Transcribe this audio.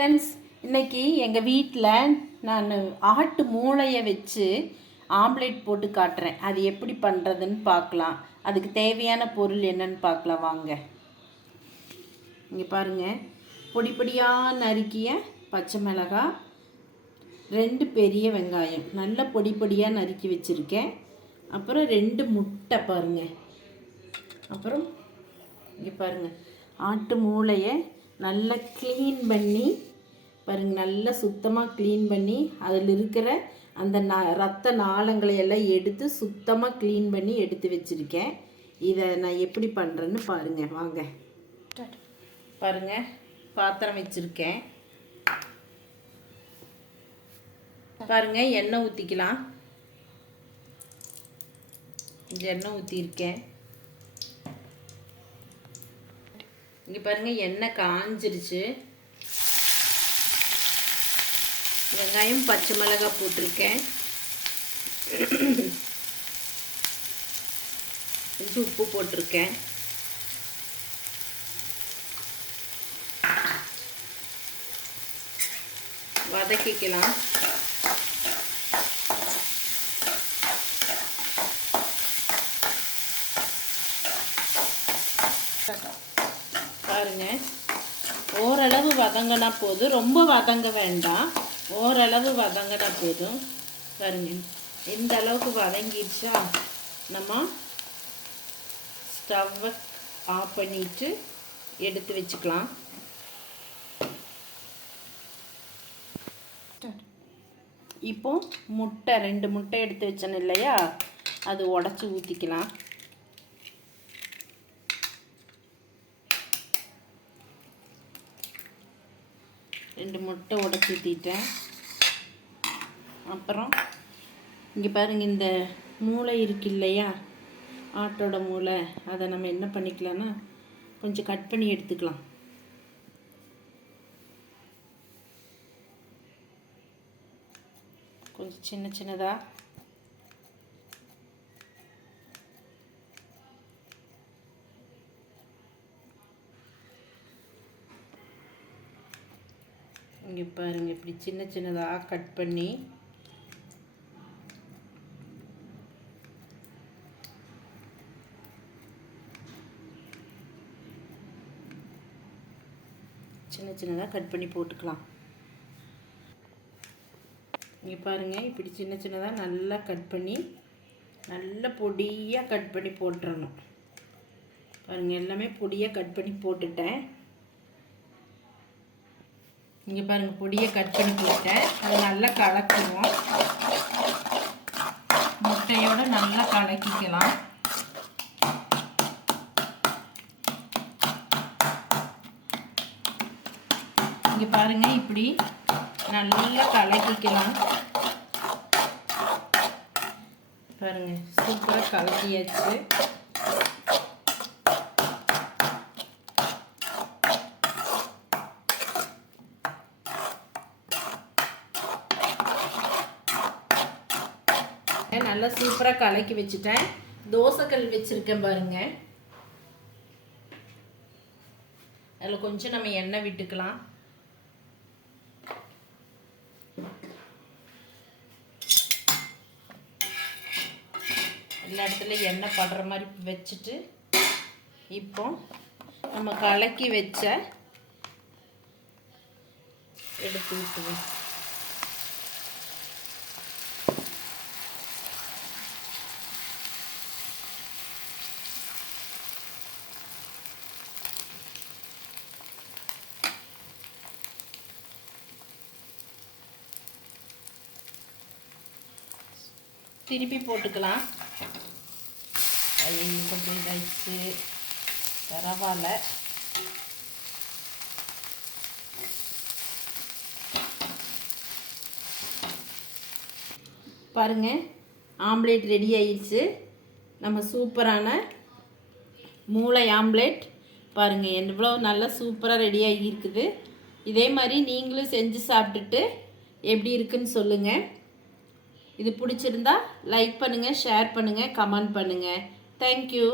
Friends, இன்றைக்கி எங்கள் வீட்டில் நான் ஆட்டு மூளையை வச்சு ஆம்லேட் போட்டு காட்டுறேன். அது எப்படி பண்ணுறதுன்னு பார்க்கலாம். அதுக்கு தேவையான பொருள் என்னன்னு பார்க்கலாம் வாங்க. இங்கே பாருங்கள், பொடி பொடியாக நறுக்கிய பச்சை மிளகாய், 2 பெரிய வெங்காயம் நல்ல பொடி பொடியாக நறுக்கி வச்சுருக்கேன். அப்புறம் 2 முட்டை பாருங்கள். அப்புறம் இங்கே பாருங்கள், ஆட்டு மூளையை நல்லா க்ளீன் பண்ணி பாருங்கள், நல்லா சுத்தமாக க்ளீன் பண்ணி அதில் இருக்கிற அந்த ரத்த நாளங்களை எல்லாம் எடுத்து சுத்தமாக க்ளீன் பண்ணி எடுத்து வச்சுருக்கேன். இதை நான் எப்படி பண்ணுறேன்னு பாருங்கள் வாங்க. பாருங்கள், பாத்திரம் வச்சுருக்கேன். பாருங்கள், எண்ணெய் ஊற்றிக்கலாம். எண்ணெய் ஊற்றிருக்கேன். இங்கே பாருங்கள், எண்ணெய் காஞ்சிருச்சு. வெங்காயம் பச்சை மிளகாய் போட்டிருக்கேன். கொஞ்சம் உப்பு போட்டிருக்கேன். வதக்கிக்கலாம். பாருங்க, ஓரளவு வதங்கினா போதும், ரொம்ப வதங்க வேண்டாம். ஓரளவு வதங்கினா போதும். பாருங்க, இந்த அளவுக்கு வதங்கிடுச்சா நம்ம ஸ்டவ்வை ஆஃப் பண்ணிட்டு எடுத்து வச்சுக்கலாம். இப்போ முட்டை 2 முட்டை எடுத்து வச்சேன் இல்லையா, அது உடச்சி ஊற்றிக்கலாம். ரெண்டு முட்டை உடச்சி ஊற்றிட்டேன். அப்புறம் இங்கே பாருங்கள், இந்த மூளை இருக்கு இல்லையா, ஆட்டோட மூளை, அதை நம்ம என்ன பண்ணிக்கலாம்னா கொஞ்சம் கட் பண்ணி எடுத்துக்கலாம். கொஞ்சம் சின்ன சின்னதாக. இங்கே பாருங்கள், இப்படி சின்ன சின்னதாக கட் பண்ணி போட்டுக்கலாம். இங்கே பாருங்கள், இப்படி சின்ன சின்னதாக நல்லா கட் பண்ணி நல்லா பொடியாக கட் பண்ணி போட்டுறணும். பாருங்கள், எல்லாமே பொடியாக கட் பண்ணி போட்டுட்டேன். இங்கே பாருங்கள், பொடியை கட் பண்ணி போட்டேன். அதை நல்லா கலக்குவோம். முட்டையோடு நல்லா கலக்கிக்கலாம். இங்கே பாருங்கள், இப்படி நல்லா கலக்கிக்கலாம். பாருங்கள், சூப்பராக கலக்கியாச்சு. நல்லா சூப்பராக கலக்கி வச்சுட்டேன். தோசைக்கல் வச்சுருக்கேன் பாருங்கள். அதில் கொஞ்சம் நம்ம எண்ணெய் விட்டுக்கலாம். எல்லா இடத்துலையும் எண்ணெய் படுற மாதிரி வச்சுட்டு இப்போ நம்ம கலக்கி வச்ச எடுத்து ஊற்றுவோம். திருப்பி போட்டுக்கலாம். கொஞ்சம் இதாகிடுச்சு, பரவாயில்ல. பாருங்கள், ஆம்லேட் ரெடி ஆயிடுச்சு. நம்ம சூப்பரான மூளை ஆம்லேட் பாருங்கள், எவ்வளோ நல்லா சூப்பராக ரெடி ஆகி இருக்குது. இதே மாதிரி நீங்களும் செஞ்சு சாப்பிட்டுட்டு எப்படி இருக்குன்னு சொல்லுங்கள். இது பிடிச்சிருந்தா லைக் பண்ணுங்கள், ஷேர் பண்ணுங்கள், கமெண்ட் பண்ணுங்கள். தேங்க்யூ.